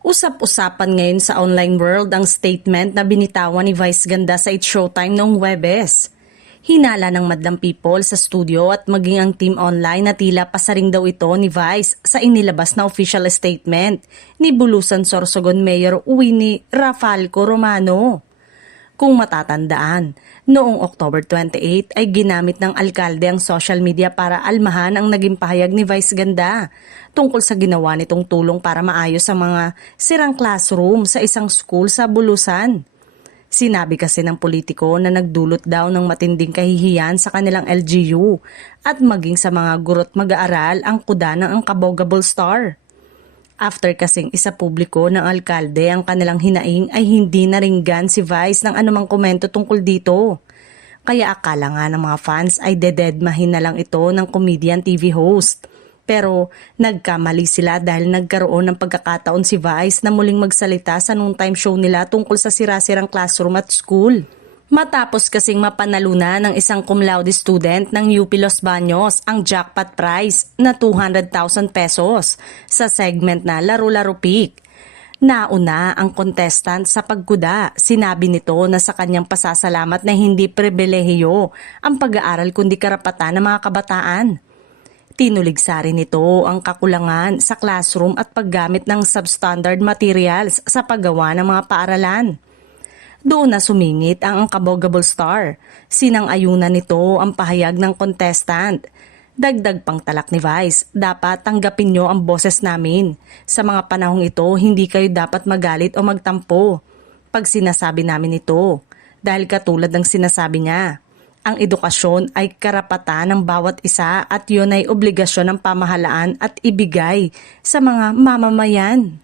Usap-usapan ngayon sa online world ang statement na binitawan ni Vice Ganda sa It's Showtime noong Huwebes. Hinala ng madlang people sa studio at maging ang team online na tila pasaring daw ito ni Vice sa inilabas na official statement ni Bulusan Sorsogon Mayor Winnie Rafalco Romano. Kung matatandaan, noong October 28 ay ginamit ng alkalde ang social media para almahan ang naging pahayag ni Vice Ganda tungkol sa ginawa nitong tulong para maayos ang mga sirang classroom sa isang school sa Bulusan. Sinabi kasi ng politiko na nagdulot daw ng matinding kahihiyan sa kanilang LGU at maging sa mga guro't mag-aaral ang kuda ng Uncabogable Star. After kasing isa publiko ng alkalde ang kanilang hinaing ay hindi naringgan si Vice ng anumang komento tungkol dito. Kaya akala nga ng mga fans ay dededmahin na lang ito ng comedian TV host. Pero nagkamali sila dahil nagkaroon ng pagkakataon si Vice na muling magsalita sa noontime show nila tungkol sa sirasirang classroom at school. Matapos kasing mapanalunan ng isang cum laude student ng UP Los Baños ang jackpot prize na 200,000 pesos sa segment na Laro-Laro Pick. Nauna ang contestant sa pagkuda. Sinabi nito na sa kanyang pasasalamat na hindi pribilehiyo ang pag-aaral kundi karapatan ng mga kabataan. Tinuligsa rin nito ang kakulangan sa classroom at paggamit ng substandard materials sa paggawa ng mga paaralan. Doon na sumingit ang Uncabogable Star. Sinang-ayunan nito ang pahayag ng contestant. Dagdag pang talak ni Vice, dapat tanggapin nyo ang boses namin. Sa mga panahong ito, hindi kayo dapat magalit o magtampo pag sinasabi namin ito. Dahil katulad ng sinasabi niya, ang edukasyon ay karapatan ng bawat isa at yun ay obligasyon ng pamahalaan at ibigay sa mga mamamayan.